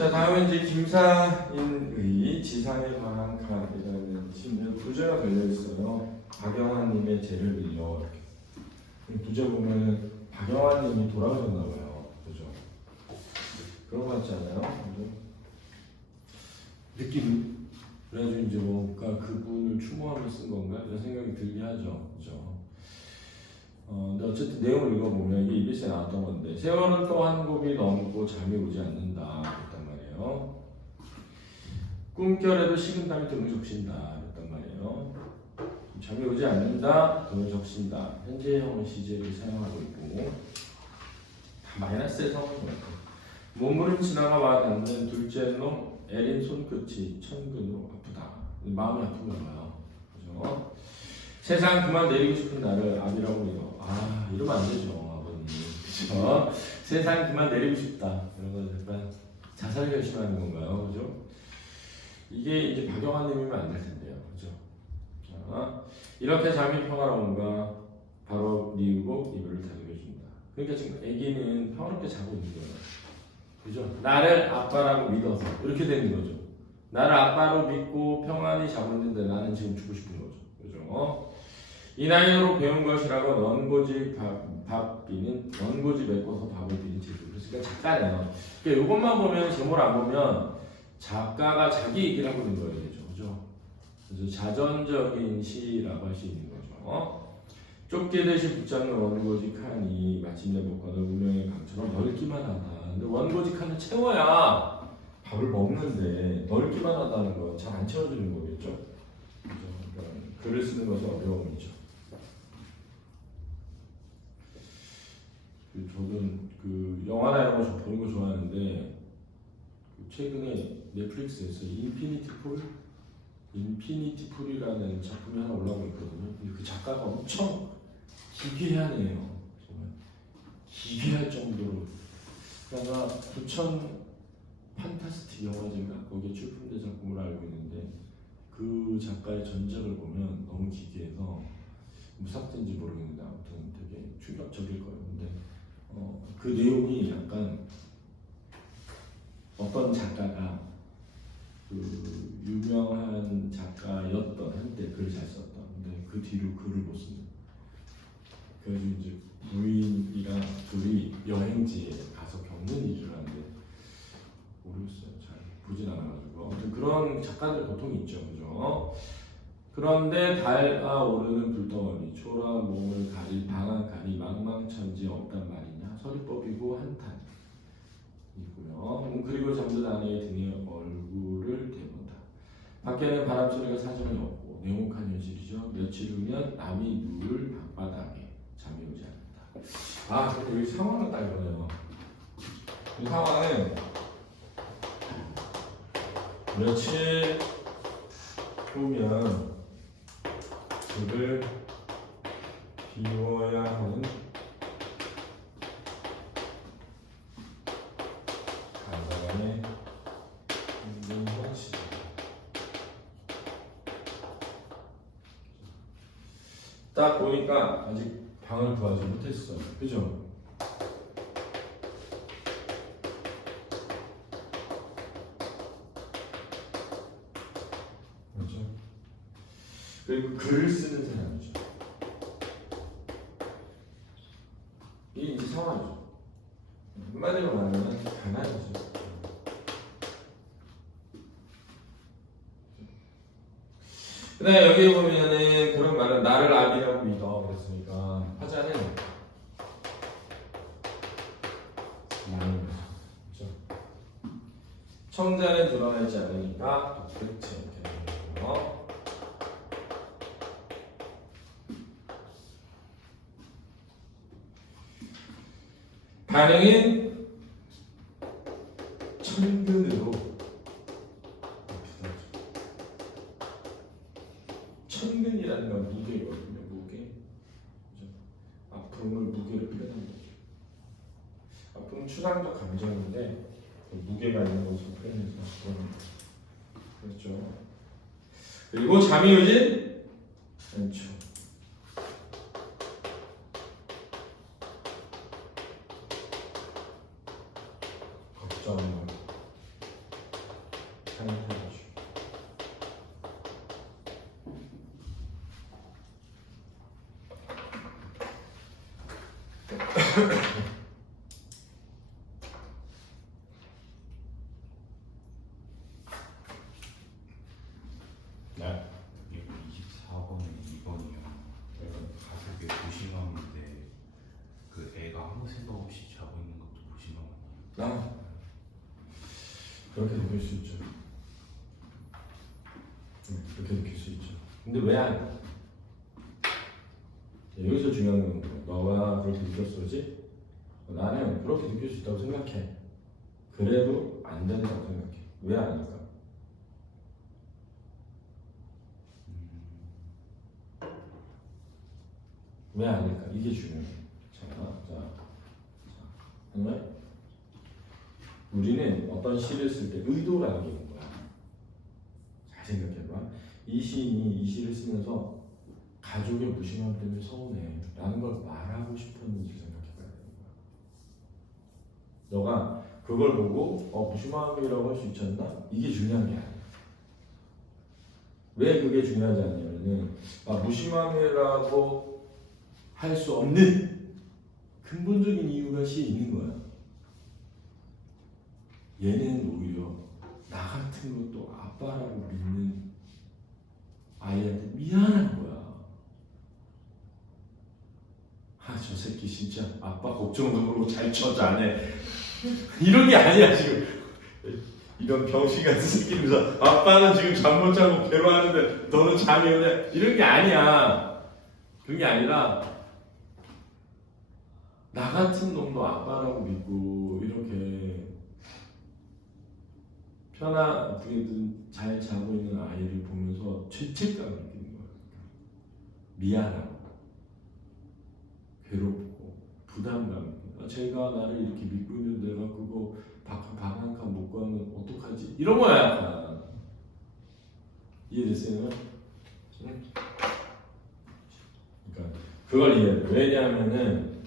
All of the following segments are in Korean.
자 다음은 이제 김사인의 지상에 관한 칸이라는 신문 부제가 걸려 있어요. 박영환님의 죄를 빌려 이렇게 부제 보면은 박영환님이 돌아가셨나 봐요. 그죠? 그런 거 같지 않아요? 느낌 그래가지고 이제 뭔가 그분을 추모하며 쓴 건가 이런 생각이 들게 하죠. 그죠? 어, 근데 어쨌든 내용을 읽어보면 이게 EBS에 나왔던 건데 세월은 또 한 곡이 넘고 잠이 오지 않는다 말이에요. 꿈결에도 식은땀이 등을 적신다 그랬단 말이에요. 잠이 오지 않는다 등을 적신다. 현재형 시제를 사용하고 있고 다 마이너스의 상황인 것 같아요. 몸부림치다가 와 닿는 둘째 놈 애린 손끝이 천근으로 아프다. 마음이 아픈가 봐요. 그죠? 세상 그만 내리고 싶은 나를 아비라고 믿어. 아 이러면 안 되죠 아버님. 그죠? 세상 그만 내리고 싶다. 이런 건 약간 자살 결심하는 건가요, 그죠? 이게 이제 박영환님이면 안 될 텐데요, 그죠? 자, 이렇게 잠이 평화로운가 바로 니우고 이불을 다독여 준다. 그러니까 지금 아기는 평화롭게 자고 있는 거예요. 그죠? 나를 아빠라고 믿어서 이렇게 되는 거죠. 나를 아빠로 믿고 평안히 자고 있는데 나는 지금 죽고 싶은 거죠. 그죠? 이 나이로 배운 것이라고 원고지 밥, 밥 비는 원고지 메꿔서 밥을 비는 제도. 그러니까 작가네요. 그러니까 이것만 보면 제목을 안 보면 작가가 자기 얘기를 하고 있는 거예요. 그죠? 그래서 자전적인 시라고 할 수 있는 거죠. 쫓기듯이 붙잡는 원고지 칸이 마침내 복권을 운명의 강처럼 넓기만 하다. 근데 원고지 칸을 채워야 밥을 먹는데 넓기만 하다는 건 잘 안 채워주는 거겠죠. 그죠? 그러니까 글을 쓰는 것은 어려움이죠. 그 저는 그 영화나 이런 거좀 보는 거 좋아하는데 그 최근에 넷플릭스에서 인피니티 풀 인피니티 풀이라는 작품이 하나 올라오고 있거든요. 그 작가가 엄청 기괴하네요. 정말 기괴할 정도로. 그러니까 9천 판타스틱 영화제인가 거기에 출품된 작품을 알고 있는데 그 작가의 전작을 보면 너무 기괴해서 무섭든지 모르겠는데 아무튼 되게 충격적일 거예요. 근데 어, 그 내용이 약간 어떤 작가가 그 유명한 작가였던 한때 글을 잘 썼던 근데 그 뒤로 글을 못 씁니다. 그래서 이제 부인이랑 둘이 여행지에 가서 겪는 일을 하는데 모르겠어요. 잘 보진 않아가지고 아무튼 그런 작가들 보통 있죠, 그죠? 그런데 달아 오르는 불덩어리 초라 몸을 가릴 방한 가리 망망천지 없단 말이냐 서리법이고 한탄 이고요. 음, 그리고 잠든 아내의 등에 얼굴을 대본다. 밖에는 바람 소리가 사정이 없고 냉혹한 현실이죠. 며칠 후면 남이 누울 방바닥에 잠이 오지 않는다. 아 여기 상황은 딱 이거네요. 이 상황은 며칠 후면 집을 비워야 하는 간단함의 힘든 현실. 딱 보니까 아직 방을 구하지 못했어요. 그죠? 그리고 글을 쓰는 사람이죠. 이게 이제 상황이죠. 한마디로 말하면 가난이죠. 그 다음에 여기 보면은 그런 말은 나를 아비라고 믿어 그랬으니까 화자는 나는 그렇죠. 청자는 드러나지 않으니까 그렇지 이렇게 되는 거고요. 반응은 천근으로 천근이라는 건 무게거든요. 무게. 아픔을 무게로 표현하는 거죠. 아픔은 추상적 감정인데 그 무게가 있는 것을 표현해서 그런 거죠. 그렇죠. 그리고 잠이 오진 않죠. 걱정 네. 이거 24번에 2번이요. 가족의 무심함인데 그 애가 아무 생각 없이 자고 있는 것도 무심함 아니에요? 나 그렇게 느낄 수 있죠. 음, 그렇게 느낄 수 있죠. 근데 왜 안? 여기서 중요한 건? 너가 그렇게 느꼈어지? 나는 그렇게 느낄 수 있다고 생각해. 그래도 안 된다고 생각해. 왜 아닐까? 왜 아닐까? 이게 중요해. 자, 자, 자, 정말 우리는 어떤 시를 쓸 때 의도라는 게 있는 거야. 잘 생각해봐. 이 시인이 이 시를 쓰면서 가족의 무심함 때문에 서운해. 라는 걸 말하고 싶었는지 생각해봐야 되는 거야. 너가 그걸 보고 어, 무심함이라고 할 수 있지 않나? 이게 중요한 게 아니야. 왜 그게 중요하지 않냐면은 아, 무심함이라고 할 수 없는 근본적인 이유가 시에 있는 거야. 얘는 오히려 나 같은 것도 아빠라고 믿는 아이한테 미안한 거야. 아, 저 새끼 진짜 아빠 걱정도 모르고 잘 쳐자네. 이런 게 아니야, 지금. 이런 병신 같은 새끼면서 아빠는 지금 잠 못 자고 괴로워하는데 너는 잠이 오냐? 이런 게 아니야. 그런 게 아니라 나 같은 놈도 아빠라고 믿고 이렇게 편하게든 잘 자고 있는 아이를 보면서 죄책감을 느끼는 거예요. 미안하고 괴롭고 부담감. 아, 제가 나를 이렇게 믿고 있는데 내가 그거 방한칸못 가면 어떡하지? 이런 거야. 이해됐어요? 응? 그러니까 그걸 이해해. 왜냐하면은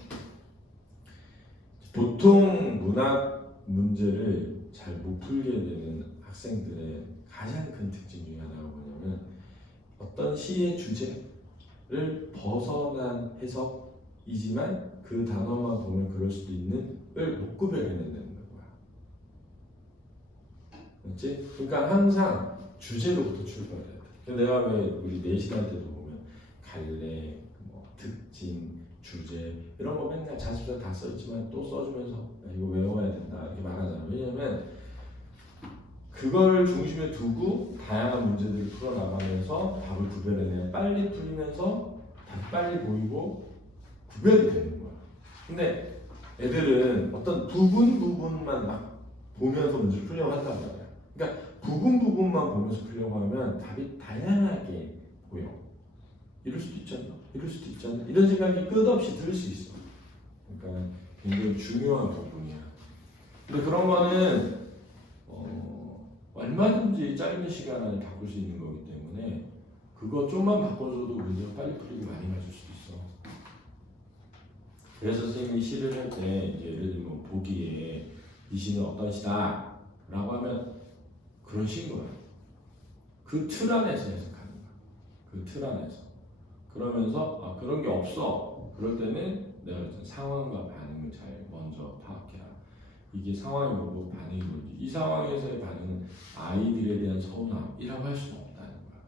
보통 문학 문제를 잘 못 풀게 되는 학생들의 가장 큰 특징 중에 하나가 뭐냐면 어떤 시의 주제를 벗어난 해석이지만 그 단어만 보면 그럴 수도 있는 을못 구별해낸다는 거야. 맞지? 그러니까 항상 주제로부터 출발해야 돼. 내가 왜 우리 내신할 때도 보면 갈래, 뭐 특징, 주제 이런 거 맨날 자습서 다 써있지만 또 써주면서 야, 이거 외워야 된다 이렇게 말하잖아. 왜냐면 그걸 중심에 두고 다양한 문제들을 풀어나가면서 답을 구별해내야 빨리 풀리면서 답이 빨리 보이고 구별이 되는 거야. 근데 애들은 어떤 부분 부분만 막 보면서 문제를 풀려고 한단 말이야. 그러니까 부분 부분만 보면서 풀려고 하면 답이 다양하게 보여. 이럴 수도 않나? 이럴 수도 않나? 이런 생각이 끝없이 들 수 있어. 그러니까 굉장히 중요한 부분이야. 근데 그런 거는 어, 얼마든지 짧은 시간 안에 바꿀 수 있는 거기 때문에 그거 좀만 바꿔줘도 문제가 빨리 풀리고 많이 맞을 수도 있어. 그래서 선생님이 시를 할 때 이제 예를 들면 보기에 이 시는 어떤 시다 라고 하면 그런 시인 거야. 그 틀 안에서 해석하는 거야. 그 틀 안에서. 그러면서 아, 그런 게 없어. 그럴 때는 내가 상황과 반응을 잘 먼저 파악해야. 이게 상황이 뭐고 반응이 뭐지. 이 상황에서의 반응은 아이들에 대한 서운함이라고 할 수는 없다는 거야.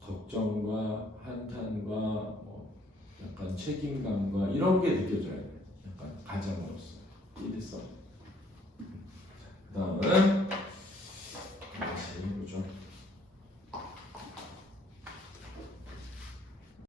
걱정과 한탄과 뭐 약간 책임감과 이런 게 느껴져야 돼. 약간 가장으로서. 이랬어. 그 다음은